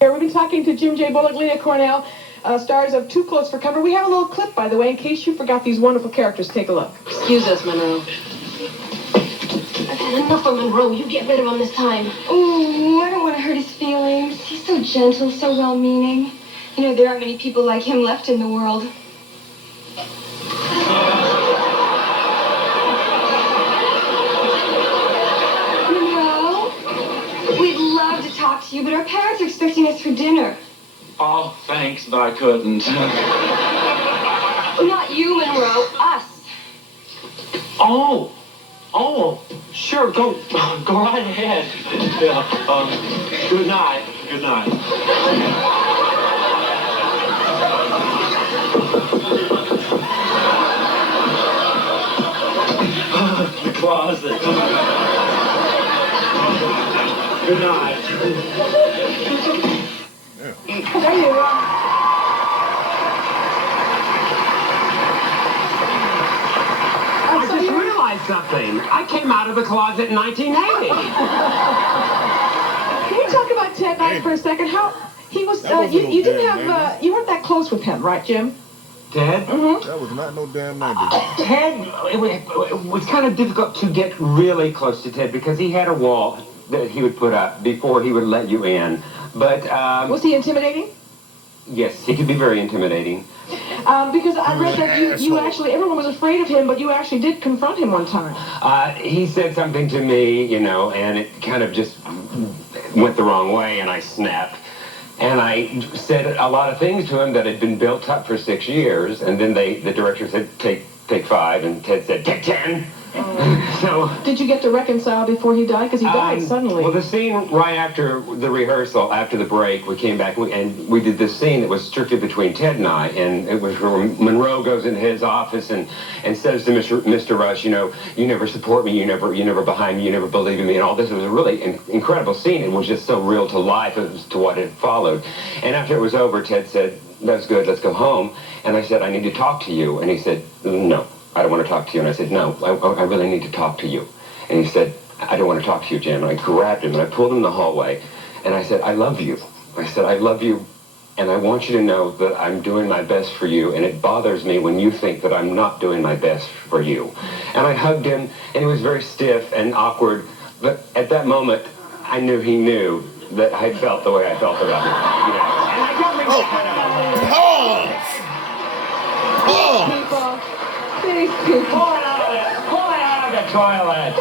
We've been talking to Jim J. Bullock, Leah Cornell, stars of Too Close for Cover. We have a little clip, by the way, in case you forgot these wonderful characters. Take a look. Excuse us, Monroe. I've had enough of Monroe. You get rid of him this time. Oh, I don't want to hurt his feelings. He's so gentle, so well-meaning. You know, there aren't many people like him left in the world. Monroe, we'd love to talk to you, but our parents are expecting us for dinner. Oh, thanks, but I couldn't. Not you, Monroe. Us. Oh, sure, go right ahead. Yeah, good night. Good night. The closet. Good night. There you are. I just realized something. I came out of the closet in 1980. Can we talk about Ted Knight for a second? How he was? You didn't have. You weren't that close with him, right, Jim? Ted? Mm-hmm. That was not no damn 90s. Ted, it was kind of difficult to get really close to Ted because he had a wall that he would put up before he would let you in. But Was he intimidating? yes, he could be very intimidating. Because I read that you actually, everyone was afraid of him, but you actually did confront him one time. He said something to me, you know, and it kind of just went the wrong way, and I snapped. And I said a lot of things to him that had been built up for 6 years, and then the director said, take 5, and Ted said, take 10. So, did you get to reconcile before he died? Because he died suddenly. Well, the scene right after the rehearsal, after the break, we came back and we did this scene that was strictly between Ted and I, and it was where Monroe goes into his office and says to Mr. Rush, you know, you never support me, you never behind me, you never believe in me, and all this. It was a really incredible scene. It was just so real to life as to what had followed. And after it was over, Ted said, that's good, let's go home. And I said, I need to talk to you. And he said, no. I don't want to talk to you. And I said, no, I really need to talk to you. And he said, I don't want to talk to you, Jim. And I grabbed him and I pulled him in the hallway. And I said, I love you. I said, I love you. And I want you to know that I'm doing my best for you. And it bothers me when you think that I'm not doing my best for you. And I hugged him, and he was very stiff and awkward. But at that moment, I knew he knew that I felt the way I felt about him. You know? And I don't think These people. Pull it out of the toilet.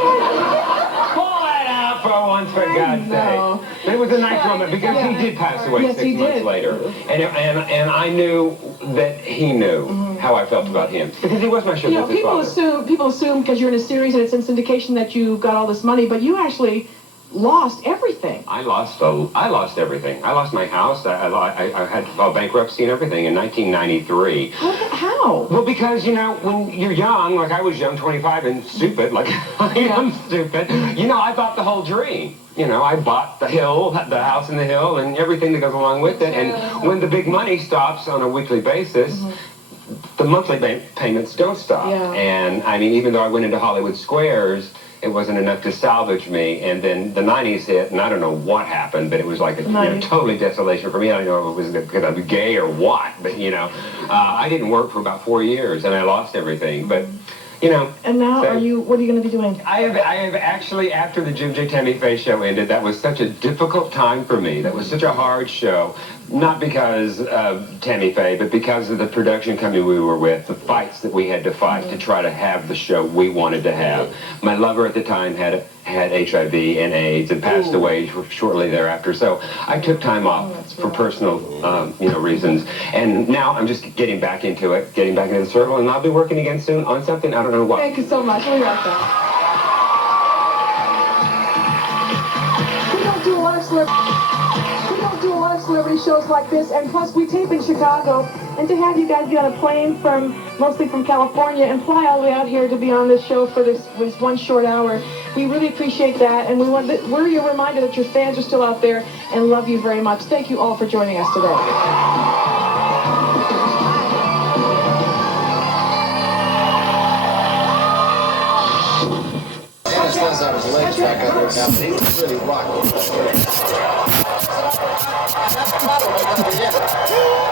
Pull it out for once, for God's sake. But it was a nice moment because he did pass away 6 months later. And I knew that he knew how I felt about him. Because he was my show business father. People assume because you're in a series and it's in syndication that you got all this money, but you actually lost everything. I lost everything. I lost my house. I had to file bankruptcy and everything in 1993. How? Well, because, you know, when you're young, like I was young, 25, and stupid, like I am stupid, you know, I bought the whole dream. You know, I bought the hill, the house in the hill, and everything that goes along with it. And when the big money stops on a weekly basis, the monthly payments don't stop. Yeah. And, I mean, even though I went into Hollywood Squares, it wasn't enough to salvage me. And then the 90s hit, and I don't know what happened, but it was like a totally desolation for me. I don't know if it was because I'm gay or what, but, you know, I didn't work for about 4 years, and I lost everything. But, you know. And now, what are you going to be doing? I have actually, after the Jim J. Tammy Faye show ended, that was such a difficult time for me. That was such a hard show. Not because of Tammy Faye, but because of the production company we were with, the fights that we had to fight to try to have the show we wanted to have. My lover at the time had HIV and AIDS and passed away shortly thereafter. So I took time off for personal, reasons. And now I'm just getting back into it, getting back into the circle, and I'll be working again soon on something. I don't know what. Thank you so much. We'll be right back. We don't do a lot of celebrity shows like this, and plus we tape in Chicago, and to have you guys be on a plane mostly from California and fly all the way out here to be on this show for this one short hour, we really appreciate that, and we're your reminder that your fans are still out there and love you very much. Thank you all for joining us today. Dennis does have his legs back up there now, but he was really rocking. That's the problem.